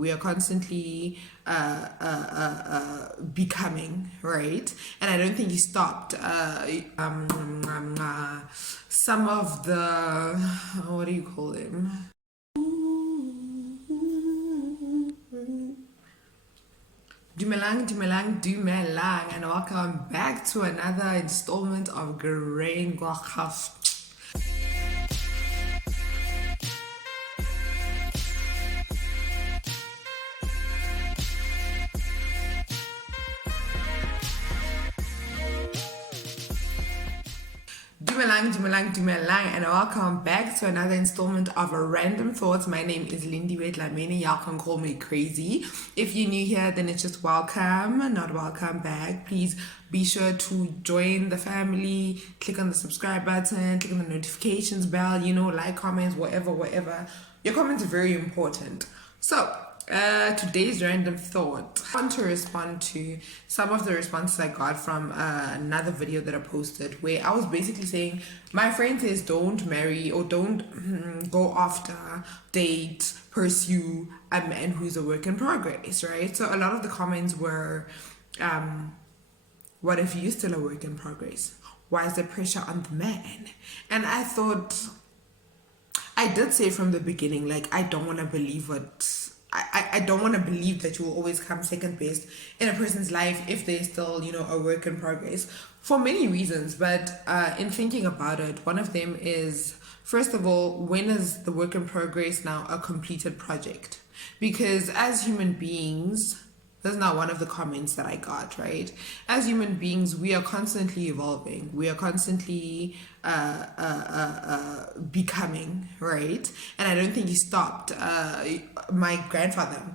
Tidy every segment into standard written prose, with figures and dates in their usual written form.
We are constantly becoming, right? And I don't think he stopped. Some of the, what do you call him? Dumelang, and welcome back to another installment of Grain Gwakaf. Dumelang, and welcome back to another installment of Random Thoughts. My name is Mmmbbbyyee Lamene. Y'all can call me crazy. If you're new here, then it's just welcome, not welcome back. Please be sure to join the family. Click on the subscribe button, click on the notifications bell, like, comments, whatever. Your comments are very important. So, today's random thought. I want to respond to some of the responses I got from another video that I posted, where I was basically saying my friend says don't marry or don't go after, date, pursue a man who's a work in progress, right? So a lot of the comments were, what if you're still a work in progress? Why is there pressure on the man? And I thought, I did say from the beginning, like, I don't want to believe I don't want to believe that you will always come second best in a person's life if they're still, a work in progress, for many reasons. But in thinking about it, one of them is, first of all, when is the work in progress now a completed project? Because as human beings, that's not one of the comments that I got, right? As human beings, we are constantly evolving. We are constantly becoming, right? And I don't think he stopped. My grandfather,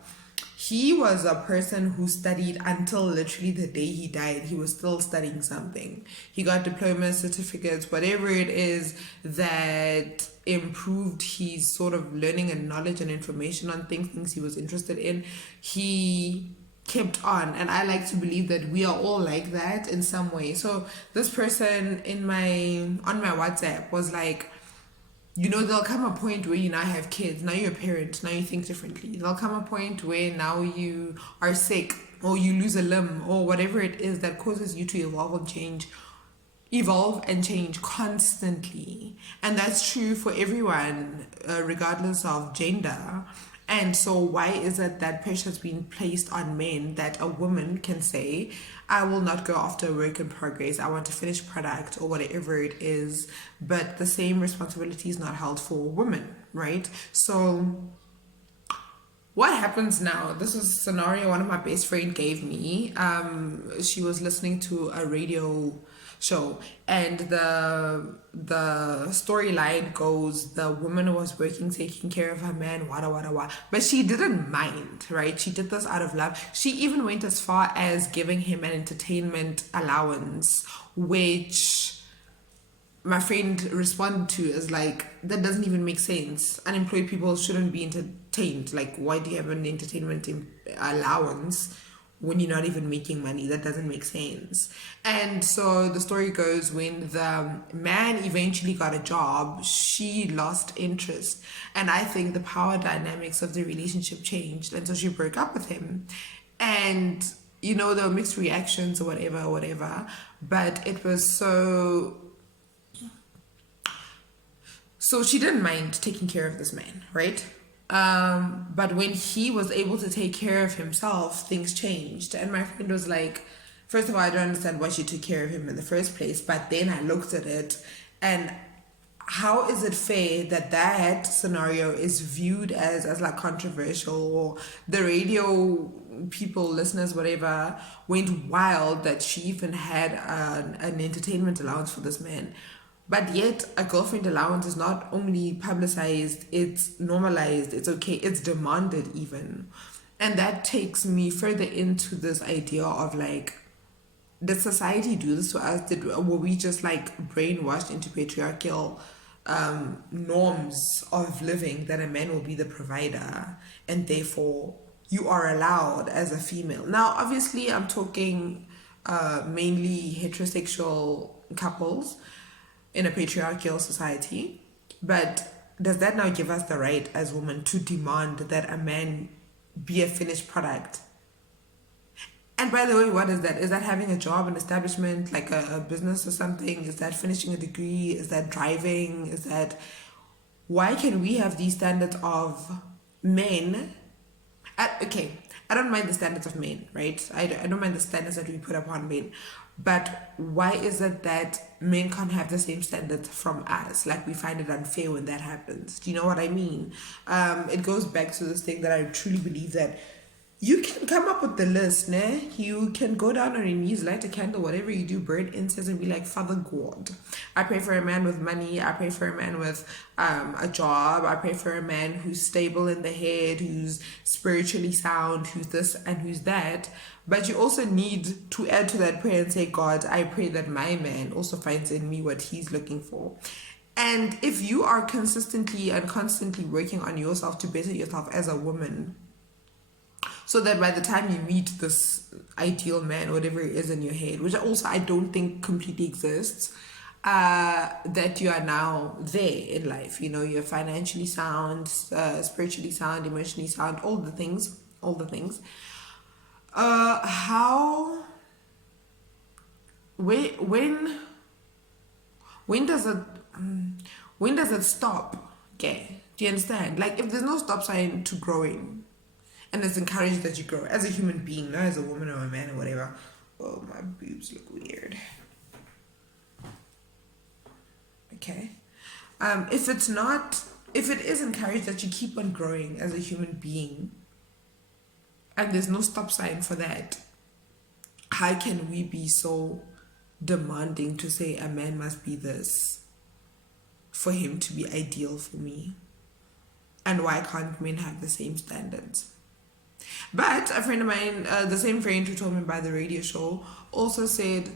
he was a person who studied until literally the day he died. He was still studying something. He got diplomas, certificates, whatever it is that improved his sort of learning and knowledge and information on things he was interested in. He kept on, and I like to believe that we are all like that in some way. So this person on my WhatsApp was like, there'll come a point where you now have kids, now you're a parent, now you think differently. There'll come a point where now you are sick, or you lose a limb, or whatever it is that causes you to evolve and change constantly. And that's true for everyone, regardless of gender. And so why is it that pressure has been placed on men that a woman can say, I will not go after a work in progress, I want a finished product, or whatever it is, but the same responsibility is not held for women, right? So what happens now? This is a scenario one of my best friend gave me. She was listening to a radio show, and the storyline goes, the woman was working, taking care of her man, but she didn't mind, right? She did this out of love. She even went as far as giving him an entertainment allowance, which my friend responded to as like, that doesn't even make sense. Unemployed people shouldn't be entertained. Like, why do you have an entertainment allowance when you're not even making money? That doesn't make sense. And so the story goes, when the man eventually got a job, she lost interest, and I think the power dynamics of the relationship changed, and so she broke up with him. And there were mixed reactions or whatever, but it was so she didn't mind taking care of this man, right? But when he was able to take care of himself, things changed. And my friend was like, first of all, I don't understand why she took care of him in the first place. But then I looked at it, and how is it fair that that scenario is viewed as like controversial, or the radio people, listeners, whatever, went wild that she even had an entertainment allowance for this man? But yet a girlfriend allowance is not only publicized, it's normalized, it's okay, it's demanded even. And that takes me further into this idea of like, did society do this to us? Were we just like brainwashed into patriarchal norms of living, that a man will be the provider and therefore you are allowed as a female? Now obviously I'm talking mainly heterosexual couples in a patriarchal society, but does that now give us the right as women to demand that a man be a finished product. And by the way, what is that? Is that having a job, an establishment, like a business or something? Is that finishing a degree? Is that driving? Is that... Why can we have these standards of men? Okay, I don't mind the standards of men, right? I don't mind the standards that we put upon men. But why is it that men can't have the same standards from us? Like, we find it unfair when that happens. Do you know what I mean? It goes back to this thing that I truly believe that you can come up with the list, né? You can go down on your knees, light a candle, whatever you do, burn incense and be like, Father God, I pray for a man with money. I pray for a man with a job. I pray for a man who's stable in the head, who's spiritually sound, who's this and who's that. But you also need to add to that prayer and say, God, I pray that my man also finds in me what he's looking for. And if you are consistently and constantly working on yourself to better yourself as a woman, so that by the time you meet this ideal man, whatever it is in your head, which also I don't think completely exists, that you are now there in life. You know, you're financially sound, spiritually sound, emotionally sound, all the things. When does it stop? Okay, do you understand? Like, if there's no stop sign to growing, and it's encouraged that you grow as a human being, not as a woman or a man or whatever. Oh, my boobs look weird. Okay. If it is encouraged that you keep on growing as a human being, and there's no stop sign for that, how can we be so demanding to say a man must be this for him to be ideal for me? And why can't men have the same standards? But a friend of mine, the same friend who told me about the radio show, also said,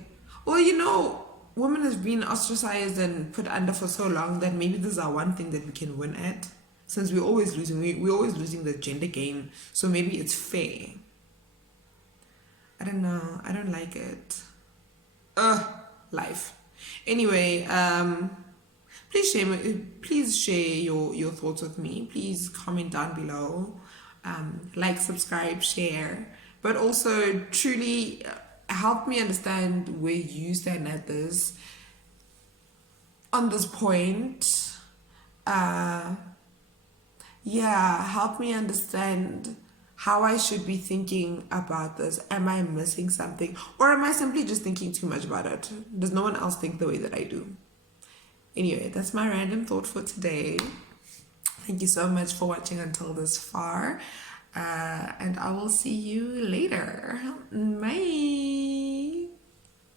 well, you know, women have been ostracized and put under for so long that maybe this is our one thing that we can win at. Since we're always losing, we're always losing the gender game, so maybe it's fair. I don't know. I don't like it. Life. Anyway, please share your thoughts with me. Please comment down below. Like, subscribe, share, but also truly help me understand where you stand at this on this point. Help me understand how I should be thinking about this. Am I missing something, or am I simply just thinking too much about it? Does no one else think the way that I do? Anyway, that's my random thought for today. Thank you so much for watching until this far, and I will see you later. Bye.